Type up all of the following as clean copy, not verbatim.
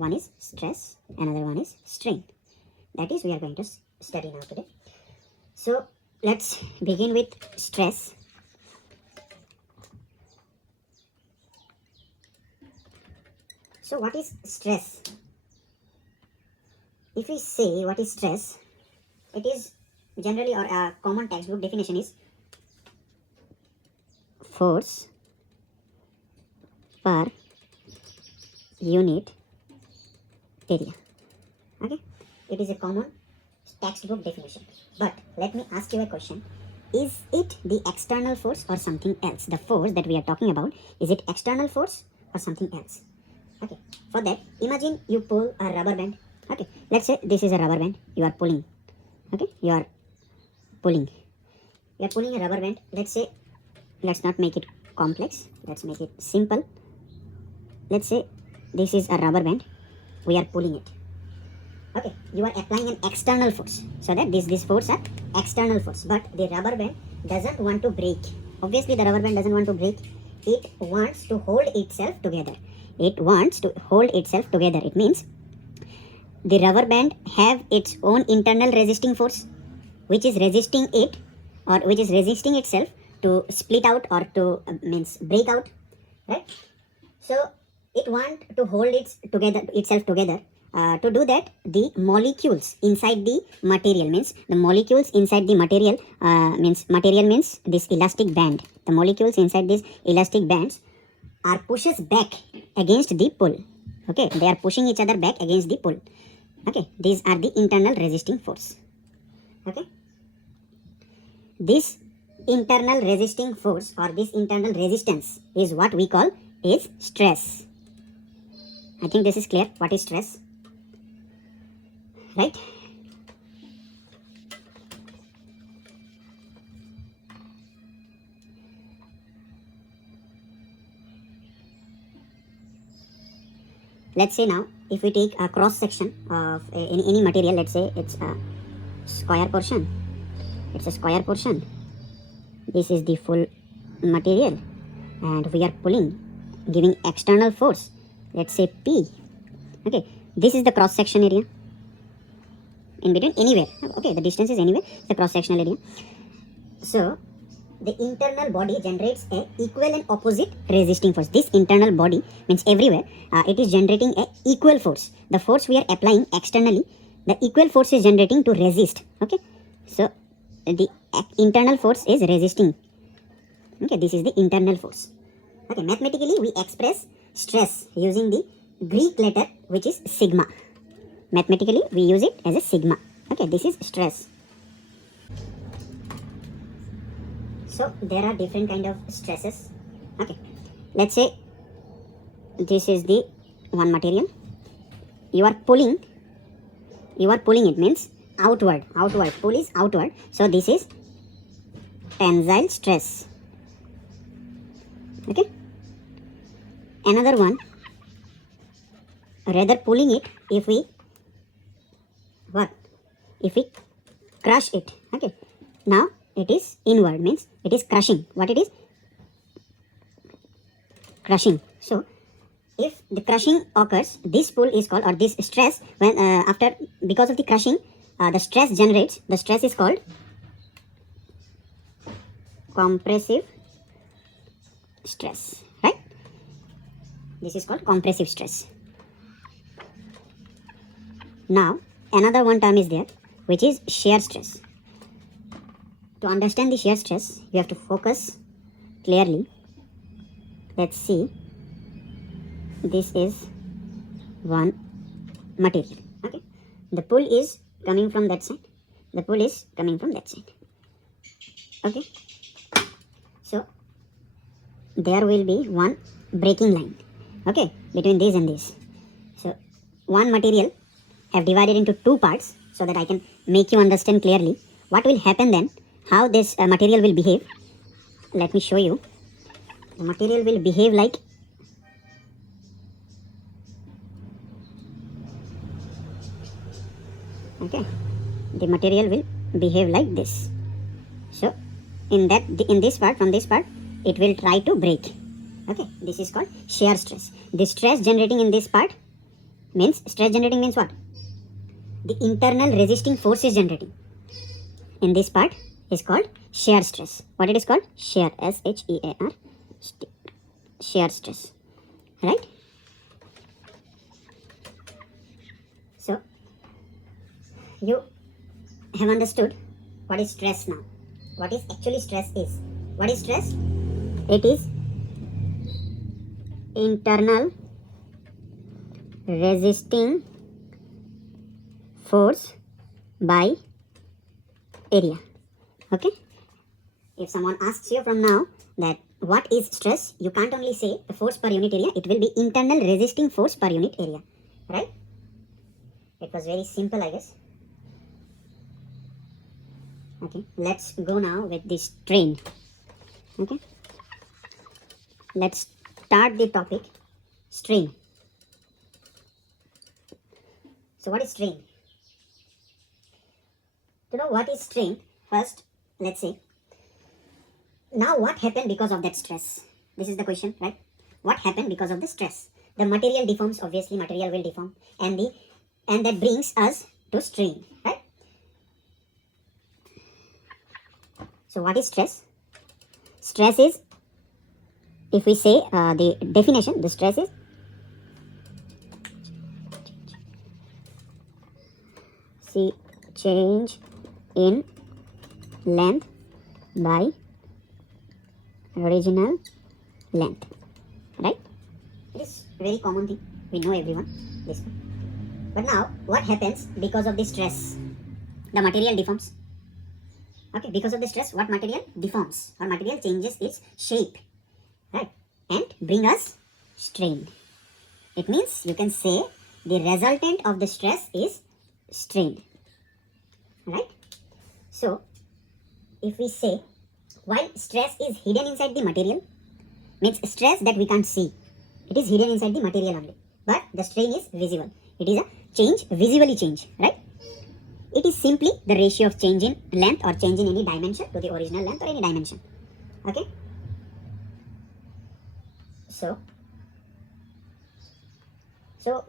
One is stress, another one is strain. That is we are going to study now today. So let's begin with stress. So what is stress? If we say what is stress, it is generally, or a common textbook definition is force per unit area. Okay, it is a common textbook definition. But let me ask you a question. Is it the external force or something else? The force that we are talking about, is it external force or something else? Okay, for that, imagine you pull a rubber band. Okay, let's say this is a rubber band. You are pulling. Okay, you are pulling a rubber band. Let's say, let's not make it complex, let's make it simple. Let's say this is a rubber band, we are pulling it. Okay, you are applying an external force, so that this force are external force, but the rubber band doesn't want to break. Obviously the rubber band doesn't want to break. It wants to hold itself together. It means the rubber band have its own internal resisting force, which is resisting it, or which is resisting itself to split out or to break out, right? So it want to hold itself together. To do that, the molecules inside the material means this elastic band. The molecules inside these elastic bands are pushes back against the pull. Okay, they are pushing each other back against the pull. Okay, these are the internal resisting force. Okay, this internal resisting force or this internal resistance is what we call is stress. I think this is clear. What is stress? Right? Let's say now, if we take a cross section of any material, let's say it's a square portion. This is the full material, and we are pulling, giving external force. Let's say P. Okay, this is the cross section area. In between, anywhere. Okay, the distance is anywhere, the cross sectional area. So the internal body generates a equal and opposite resisting force. This internal body means everywhere it is generating a equal force. The force we are applying externally, the equal force is generating to resist. Okay, so the internal force is resisting. Okay, this is the internal force. Okay, mathematically we express stress using the Greek letter, which is sigma. Mathematically we use it as a sigma. Okay, this is stress. So there are different kind of stresses. Okay, let's say this is the one material. You are pulling it, means outward. Pull is outward. So this is tensile stress. Okay, another one, rather pulling it, if we crush it. Okay, now it is inward, means it is crushing. What it is? Crushing. So if the crushing occurs, this pull is called, or this stress, when because of the crushing, the stress generates. The stress is called compressive stress, right? This is called compressive stress. Now another one term is there, which is shear stress. To understand the shear stress, you have to focus clearly. Let's see, this is one material. Okay, the pull is coming from that side, Okay, so there will be one breaking line, okay, between this and this. So one material I have divided into two parts so that I can make you understand clearly what will happen then, how this material will behave. Let me show you. The material will behave like, okay, the material will behave like this. So in this part, from this part, it will try to break. Okay, this is called shear stress. The stress generating in this part Means stress generating means what? The internal resisting force is generating. In this part is called shear stress. What it is called? Shear. S-H-E-A-R. Shear stress. Right? So, you have understood what is stress now. What is actually stress is. What is stress? It is internal resisting force by area. Okay? If someone asks you from now that what is stress, you can't only say the force per unit area, it will be internal resisting force per unit area. Right? It was very simple, I guess. Okay, let's go now with the strain. Okay, let's start the topic strain. So what is strain? To know what is strain, first let's say, now what happened because of that stress? This is the question, right? What happened because of the stress? The material deforms, obviously material will deform, and that brings us to strain, right? So what is stress? Stress is, if we say the definition, the stress is change in length by original length, right? It is very common thing, we know everyone this one. But now what happens because of the stress? The material deforms. Okay, because of the stress, what material deforms or material changes its shape, right, and bring us strain. It means you can say the resultant of the stress is strain, right? So if we say, while stress is hidden inside the material, means stress that we can't see, it is hidden inside the material only, but the strain is visible. It is a change, visibly change, right? It is simply the ratio of change in length or change in any dimension to the original length or any dimension. Okay. So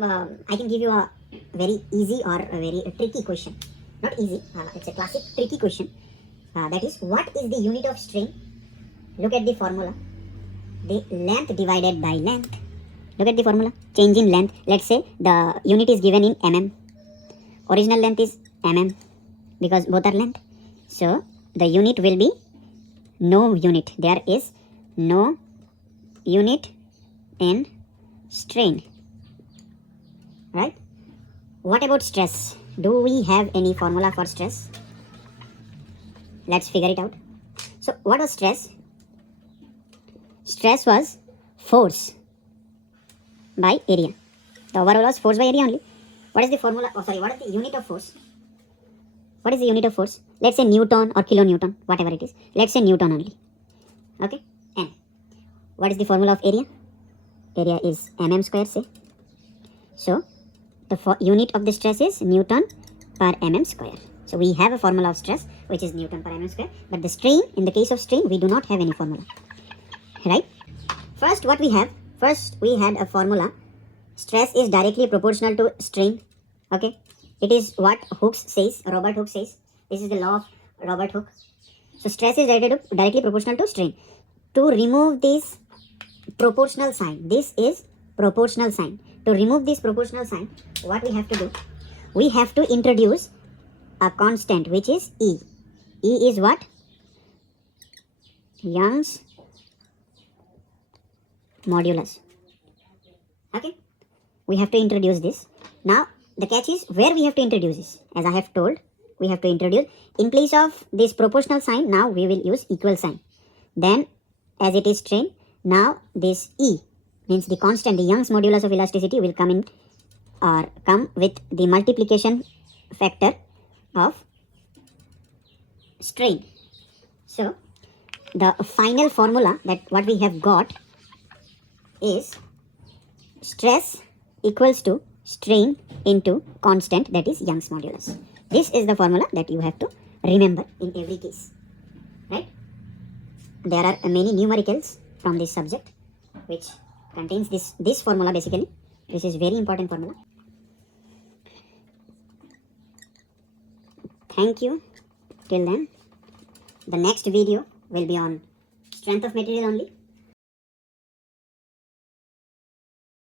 I can give you a very easy or a very tricky question. Not easy, it's a classic tricky question. That is, what is the unit of strain? Look at the formula. The length divided by length. Look at the formula. Change in length. Let's say the unit is given in mm. Original length is mm because both are length. So the unit will be no unit. There is no unit in strain. Right? What about stress? Do we have any formula for stress? Let's figure it out. So what was stress? Stress was force by area. The overall was force by area only. What is the formula? Oh, sorry, what is the unit of force? What is the unit of force? Let's say Newton or kilonewton, whatever it is. Let's say Newton only. Okay? And what is the formula of area? Area is mm square, say. So the unit of the stress is Newton per mm square. So we have a formula of stress which is Newton per mm square. But the strain, in the case of strain, we do not have any formula. Right? First, what we have? First, we had a formula. Stress is directly proportional to strain. Okay? It is what Hooks says, Robert Hooke says. This is the law of Robert Hooke. So stress is directly proportional to strain. To remove this proportional sign, this is proportional sign. To remove this proportional sign, what we have to do? We have to introduce a constant which is E. E is what? Young's modulus. Okay? We have to introduce this. Now, the catch is where we have to introduce this. As I have told, we have to introduce, in place of this proportional sign, now we will use equal sign. Then, as it is strain, now this E, means the constant, the Young's modulus of elasticity will come in, or come with the multiplication factor of strain. So, the final formula that what we have got is stress equals to strain into constant, that is Young's modulus. This is the formula that you have to remember in every case. Right? There are many numericals from this subject which contains this formula basically. This is very important formula. thank you. Till then, the next video will be on strength of material only.